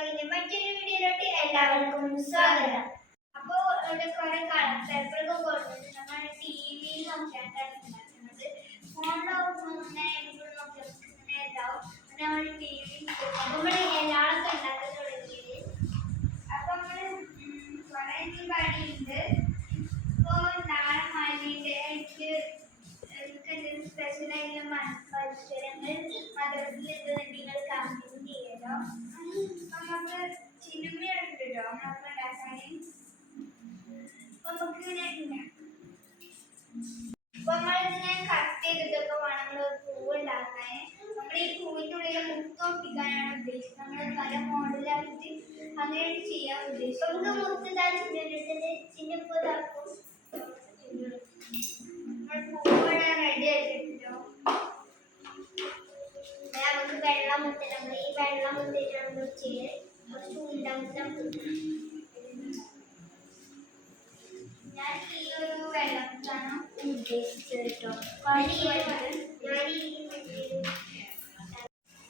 വ്ളോഗ്സിന്റെ മറ്റൊരു വീഡിയോയിലോട്ട് എല്ലാവർക്കും സ്വാഗതം. അപ്പോ ഇവിടെ കുറെ കളർ പേപ്പറൊക്കെ കൊടുത്തിട്ട് നമ്മൾ ടി വിയിൽ നോക്കിയാണ്ടാണ് ഉണ്ടാക്കുന്നത്. ഫോണിലാവുമ്പോൾ എല്ലാവർക്കും ഉണ്ടാക്കാൻ തുടങ്ങിയത് അപ്പൊ നമ്മൾ കുറെ പണിയുണ്ട്. ഇപ്പോ നാളെ എനിക്ക് എന്തെങ്കിലും സ്പെഷ്യൽ ആയിട്ടുള്ള മത്സരങ്ങൾ മദ്രസിൽ നിങ്ങൾ കമ്പനി ചെയ്യലോ നമുക്ക് ചിലുമി എടുത്തിട്ടോ നമുക്ക് ഉണ്ടാക്കാന് അപ്പൊ നമുക്ക് ഇങ്ങനെ. അപ്പൊ നമ്മളിതിനെ കട്ട് ചെയ്തിട്ടൊക്കെ വേണം നമ്മൾ പൂവ് ഉണ്ടാക്കാൻ നമ്മൾ ഈ പൂവിന്റെ ഉള്ളിൽ മുത്ത് ഒട്ടിക്കാനാണ് ഉദ്ദേശിച്ചത്. നമ്മൾ പല മോഡലാക്കിയിട്ട് അങ്ങനെ ചെയ്യാൻ ഉദ്ദേശിച്ചത്. നമുക്ക് മുത്ത് ഇതാ ചിഹ്നം ചിഹ്നപ്പൂ ഇതാക്കും പൂവിടാൻ റെഡി ആയിട്ടുണ്ടോ നമുക്ക് വെള്ളം മുത്തല്ല നമ്മൾ ഈ വെള്ളം നമ്മൾ ചെയ്ത് കുറച്ച് ഉണ്ട മുത്ത നമുക്ക് ഞാൻ ഈ ഒരു വെള്ളത്താണ് ഉദ്ദേശിച്ചത് കേട്ടോ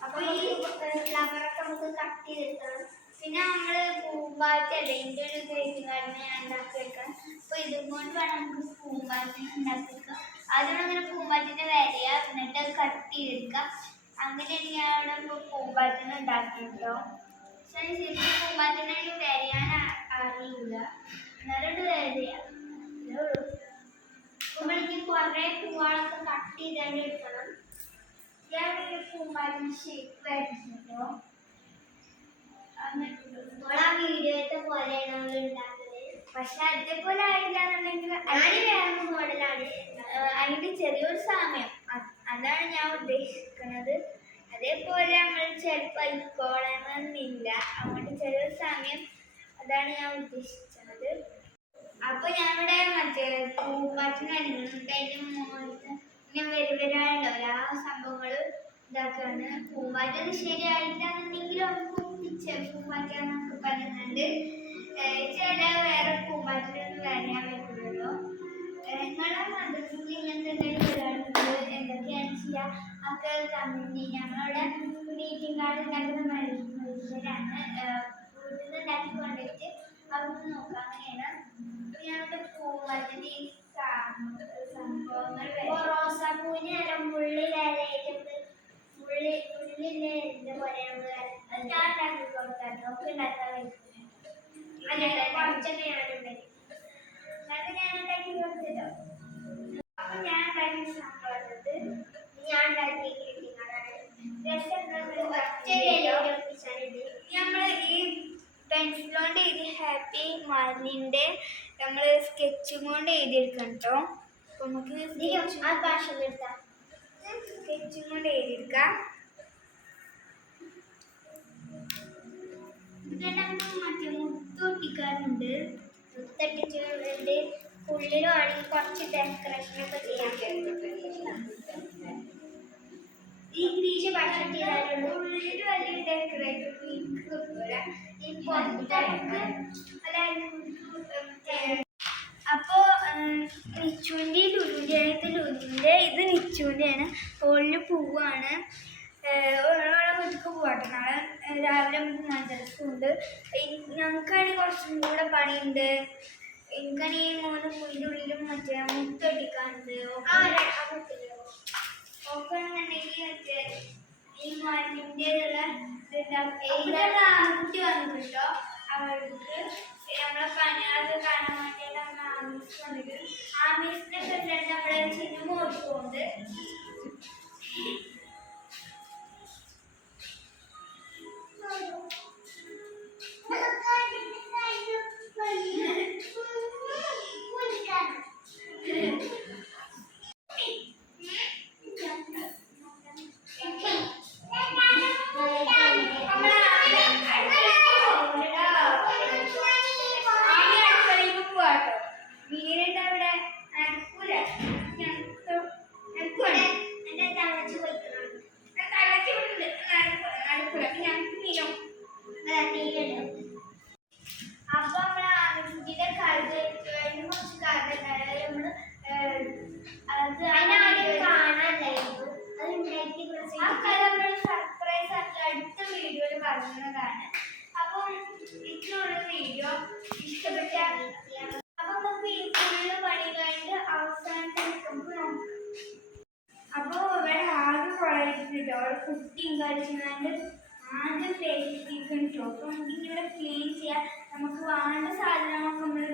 അപ്പോൾ ഈ ഫ്ലവറൊക്കെ നമുക്ക് കട്ട് ചെയ്തെടുക്കണം പിന്നെ നമ്മൾ പൂമ്പാറ്റ ഇതിന്റെ ഒരു ഗ്രേറ്റിംഗ് കാർഡിന് ഞാൻ ഉണ്ടാക്കിയെടുക്കണം അപ്പോൾ ഇതും കൊണ്ട് വേണം നമുക്ക് പൂമ്പാറ്റിനെ ഉണ്ടാക്കിയെടുക്കാം ആദ്യം അങ്ങനെ പൂമ്പാറ്റിന്റെ വരയ എന്നിട്ട് കട്ട് ചെയ്തെടുക്കാം അങ്ങനെയാണ് ഞാൻ അവിടെ പൂമ്പാറ്റനെ ഉണ്ടാക്കിയിട്ടോ പക്ഷെ ശരിക്കും പൂമ്പാറ്റിനെ വരയാൻ അറിയില്ല എന്നാലും വരയ നമ്മൾക്ക് കുറെ പൂവാളൊക്കെ കട്ട് ചെയ്താണ്ട് എടുക്കണം. ഞാൻ ഒരു പൂമ്പാറ്റിന് ഷേപ്പ് വരച്ചിട്ടോ? നമ്മൾ ആ വീഡിയോത്തെ മോഡലാണ്. ചെറിയൊരു സമയം. അതാണ് ഞാൻ ഉദ്ദേശിക്കുന്നത് അതേപോലെ നമ്മൾ ചിലപ്പോൾ ആയിക്കോളണമെന്നില്ല അങ്ങോട്ട് ചില സമയം അതാണ് ഞാൻ ഉദ്ദേശിച്ചത്. അപ്പൊ ഞാനിവിടെ മറ്റേ പൂമ്പാറ്റിന് അരിഞ്ഞിട്ട് അതിന്റെ മുകളിൽ ഇങ്ങനെ വരി ആ സംഭവങ്ങൾ ഇതാക്കാണ്. പൂമ്പാറ്റത് ശരിയായില്ല നമുക്ക് ഒപ്പിച്ച പൂമ്പാറ്റന്നൊക്കെ പറയുന്നുണ്ട്. ചില വേറെ പൂമ്പാറ്റിലൊന്നും വരാൻ പറ്റുള്ളൂ നിങ്ങളെ മദ്രസിൽ ഉണ്ടാക്കുന്ന മനുഷ്യരാണ് നോക്കാം അങ്ങനെയാണ് മുള്ളി പോലെ പെൻസിലോണ്ട് എഴുതി ഹാപ്പി മാർലിന്റെ നമ്മൾ സ്കെച്ചും കൊണ്ട് എഴുതിയെടുക്കണം കേട്ടോ. അപ്പൊ നമുക്ക് ആ ഭാഷ സ്കെച്ചും കൊണ്ട് എഴുതിയെടുക്കാം. മറ്റേ മുത്തൊട്ടിക്കാറുണ്ട് മുത്തൊട്ടിച്ചുണ്ട് ഉള്ളിലും ആണെങ്കിൽ കുറച്ച് ഡെക്കറേഷൻ ഒക്കെ ചെയ്യാൻ ഈ ഗ്രീഷ് ഭക്ഷണം ചെയ്താലുണ്ട് ഉള്ളിൽ വലിയ ഡെക്കറേറ്റ് കിട്ടൂല അതായത് അപ്പോ നിച്ചുവിന്റെ ലുലുവിന്റെ ലുലുവിന്റെ ഇത് ആണ് ഓളിന് പൂവാണ്. ഓളെ വീട്ടിലേക്ക് പോകട്ടെ നാളെ രാവിലെ നമുക്ക് മദ്രസുണ്ട് ഞങ്ങൾക്കാണെങ്കിൽ കുറച്ചും കൂടെ പണിയുണ്ട്. എനിക്കാണെങ്കിൽ മൂന്ന് പൂവിന്റെ ഉള്ളിലും മറ്റേ മുത്തടിക്കാനുണ്ട് ഓക്കെന്നുണ്ടെങ്കിൽ മറ്റേ ഈ മരുന്നിന്റെതുള്ള ആൺകുട്ടി വന്നിട്ടോ അവൾക്ക് നമ്മളെ പണിയാളൊക്കെ കാണാൻ വേണ്ടിയിട്ട് നമ്മൾ ആമീസ് വന്നിട്ട് ആമീസിന്റെ പ്രസിഡന്റ് നമ്മുടെ ചിഹ്നം ഓടിപ്പോണ്ട് അപ്പൊ നമ്മൾ ആനന്ദിന്റെ കരുത് കുറച്ച് കരുത് നമ്മൾ അത് അതിനാദ്യം കാണാനായിരുന്നു അത് ആ കഥ നമ്മൾ സർപ്രൈസ് ആക്കി അടുത്ത വീഡിയോയിൽ പറയുന്നതാണ് അപ്പൊ വീഡിയോ ഇഷ്ടപ്പെട്ട അപ്പൊ നമുക്ക് ഈ ഫുള്ള് പണി കഴിഞ്ഞ് അവസാനത്തെ നിൽക്കുമ്പോൾ അപ്പോൾ അപ്പൊ ഇവിടെ ആകെ കുഴച്ചിട്ടോ അവിടെ കുട്ടിയും കളിച്ചുകൊണ്ട് ആദ്യം പേശിക്കും കേട്ടോ അപ്പൊ നമുക്ക് ഇനി ഇവിടെ ക്ലീൻ ചെയ്യാം. നമുക്ക് വേണ്ട സാധനങ്ങളൊക്കെ നമ്മൾ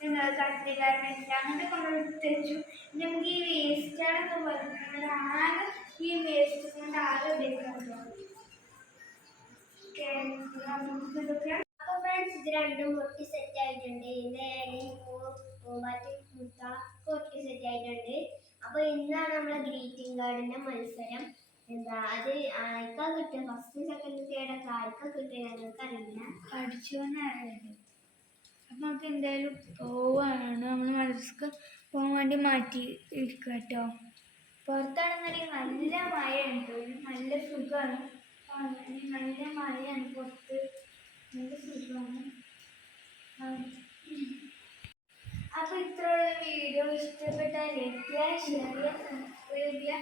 എന്താ കത്തിരിക്കാരൻ അങ്ങനത്തെ നമ്മൾ തെച്ചു ഇനി നമുക്ക് ഈ വേസ്റ്റുകളൊക്കെ പോലെ ആകെ ഈ വേസ്റ്റ് കൊണ്ട് ആകെ ഓക്കേ, നമുക്ക് ഇതൊക്കെ ഫ്രണ്ട്സ് ഇത് രണ്ടും പൊട്ടി സെറ്റ് ആയിട്ടുണ്ട്. ഇത് പൂമ്പാറ്റി മുട്ട പൊട്ടി സെറ്റ് ആയിട്ടുണ്ട് അപ്പൊ ഇന്നാണ് നമ്മളെ ഗ്രീറ്റിംഗ് കാർഡിന്റെ മത്സരം എന്താ അത് ആർക്കാ കിട്ടുക ഫസ്റ്റ് സെക്കൻഡ് തേർഡ് ഒക്കെ ആർക്കാ കിട്ടുക പഠിച്ചു അറിയില്ല. അപ്പം നമുക്ക് എന്തായാലും പോവാണ് നമ്മൾ മദ്രസക്ക് പോകാൻ വേണ്ടി മാറ്റി ഇരിക്കുക കേട്ടോ പുറത്താണെന്നുണ്ടെങ്കിൽ നല്ല മഴയുണ്ട് നല്ല സുഖമാണ്. നല്ല മഴയാണ് പുറത്ത്. നല്ല സുഖമാണ്. അപ്പോൾ ഇത്രയുള്ള വീഡിയോ. ഇഷ്ടപ്പെട്ടാൽ ലൈക്ക് ചെയ്യുക ഷെയർ ചെയ്യുക സബ്സ്ക്രൈബ് ചെയ്യുക.